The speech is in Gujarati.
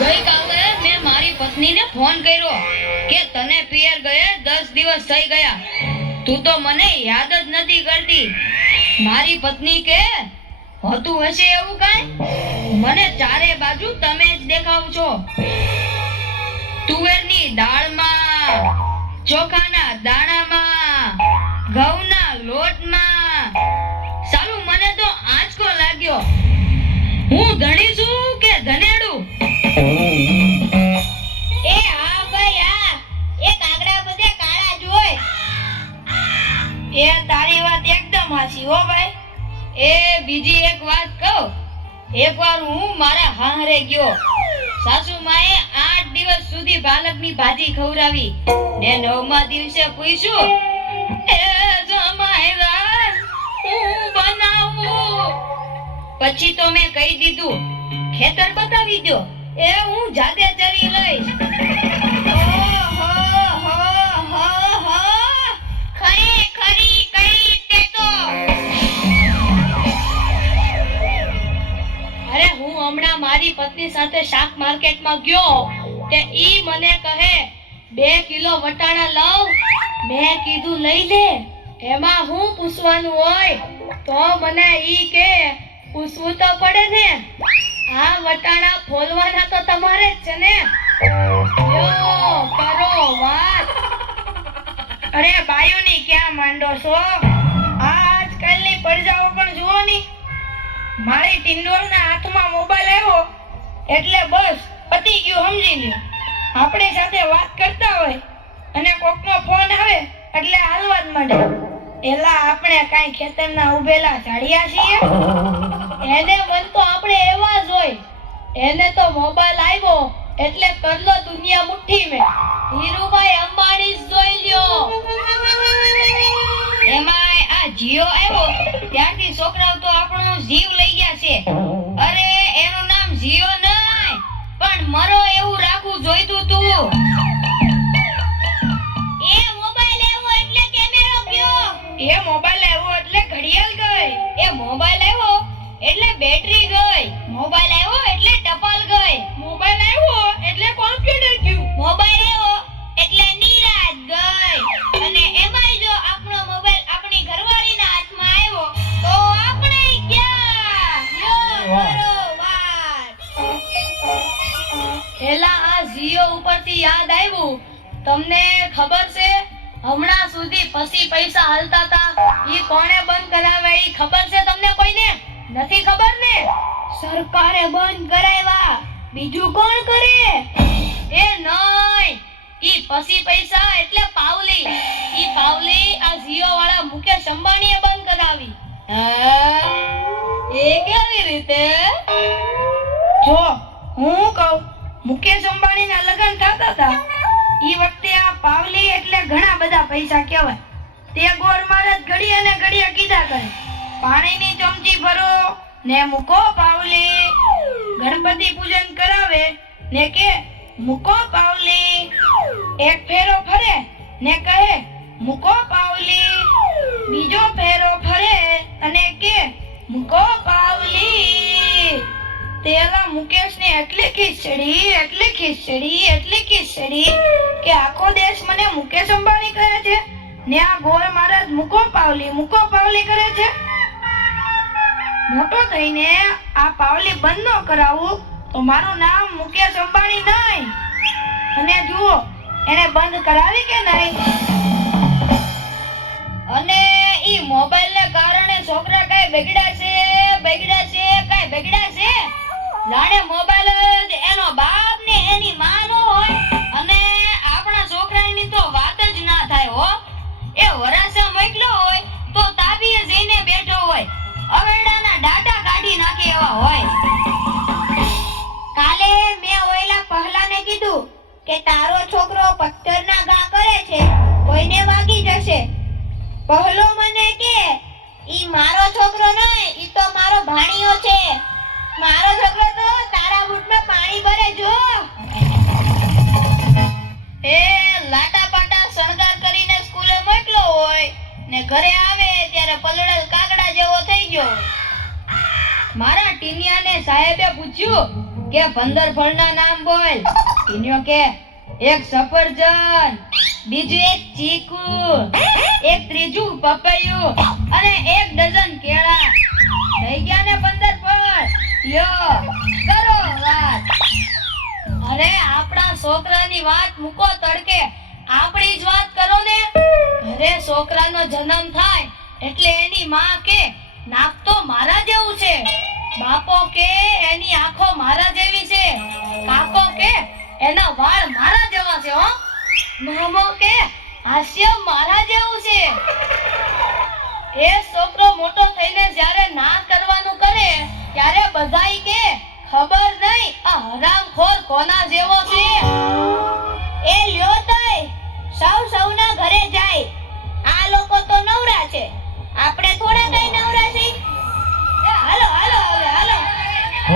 ગઈકાલે મેં મારી પત્નીને ફોન કર્યો કે તને પિયર ગયે દસ દિવસ થઈ ગયા. તું તો મને યાદ જ નથી કરતી. મારી પત્ની કે, હોતું હશે એવું કાંઈ? મને ચારે બાજુ તમે જ દેખાવ છો. તુવેરની દાળમાં, ચોખાના દાણામાં, ઘઉંના લોટમાં. સાલું મને તો આંચકો લાગ્યો. હું ધણી છું આઠ દિવસ સુધી પાલકની ભાજી ખવડાવી. ને નવમા દિવસે પૂછ્યું, એ જમાઈરા હું બનાવું? પછી તો મેં કહી દીધું, ખેતર બતાવી દો એ હું જાતે ચરી લઈશ. મારી પત્ની સાથે શાક માર્કેટમાં ગયો તે ઈ મને કહે, બે કિલો વટાણા લાવ મેં કીધું લઈ લે. એમાં હું પૂછવાનું હોય તો મને ઈ કે, પૂછવું તો પડે ને આ વટાણા ફોલવાના તો તમારે જ ને? કરો વાત. અરે, બાયોની ક્યાં માંડો છો? આ આજકાલની પડજાઓ પણ જુઓ ની. મારી ટિંડોળના હાથમાં મોબાઈલ આવ્યો એટલે બસ પતી ગયું, સમજી લ્યો. આપણી સાથે વાત કરતા હોય અને કોકનો ફોન આવે એટલે હાલવા જ માંડે. એલા, આપણે કાંઈ ખેતરના ઉભેલા ઝાડિયા છીએ? એને મન તો આપણે એવા જ હોય. એને તો મોબાઈલ આવ્યો એટલે કરલો દુનિયા જીઓ ઉપરથી યાદ આવ્યું? તમને ખબર છે, હમણાં સુધી પછી પૈસા હાલતા હતા ઈ કોણે બંધ કરાવ્યા? ઈ ખબર છે તમને કોઈને? નથી ખબર ને? સરકારે બંધ કરાવ્યા. બીજું કોણ કરે? એ નહીં. ઈ પછી પૈસા એટલે પાવલી. ઈ પાવલી આ જીઓ વાળા મુકેશ અંબાણીએ બંધ કરાવી? એ કેવી રીતે? જો, હું કહું, મુકેશ અંબાણીના લગ્ન હતા. એ વખતે આ પાવલી એટલે ઘણા બધા પૈસા કહેવાય. તે ગોળ મારે ઘડી અને ઘડિયા કીધા કરે. પાણીની ચમચી ભરો ને મૂકો પાવલી. ગણપતિ પૂજન કરાવે ને કે, મૂકો પાવલી. એક ફેરો ફરે ને કહે, મૂકો પાવલી. બીજો ફેરો તેલા મુકેશને એટલે ખીચડી એટલે ખીચડી એટલે ખીચડી કે આખો દેશ મને મુકેશ અંબાણી કહે છે? ને આ ગોળ મહારાજ મુકો પાવલી મુકો પાવલી કરે છે. મોટો થઈને આ પાવલી બંધ ન કરાવું તો મારું નામ મુકેશ અંબાણી નહીં. અને જુઓ, એને બંધ કરાવી કે નહીં? જાણે મોબાઈલ જ એનો બાપ ને એની માં નો હોય. અને આપણા છોકરાની તો વાત જ ના થાય હો. એ વરાસા મોકલ્યો હોય તો તાબીએ જઈને બેઠો હોય. અવેડાના ડાટા કાઢી નાખે એવા હોય. કાલે મેં ઓયલા પહેલાને કીધું કે તારો છોકરો પથ્થરના ઘા કરે છે, કોઈને વાગી જશે. પહેલો મને કે, ઈ મારો છોકરો નહીં, ઈ તો મારો ભાણિયો છે. મારો છોકરો એ લાટા પાટા શણગાર કરીને સ્કૂલે મોકલો હોય ને ઘરે આવે ત્યારે પલળેલ કાગડા જેવો થઈ ગયો મારા ટીનિયાને સાહેબે પૂછ્યું કે પંદર ફળના નામ બોલ. ટીનિયો કે, એક સફરજન, બીજું એક ચીકુ, એક ત્રીજું પપૈયું અને એક ડઝન કેળા. થઈ ગયા ને પંદર ફળ? લ્યો, કરો. છોકરાની વાત મૂકો તડકે. આપણી જ વાત કરો ને. ઘરે છોકરાનો જન્મ થાય એટલે એની માં કે, નાક તો મારા જેવું છે. બાપો કે, એની આંખો મારા જેવી છે. કાકો કે, એના વાળ મારા જેવા છે હો. મામો કે, હાસ્ય મારા જેવું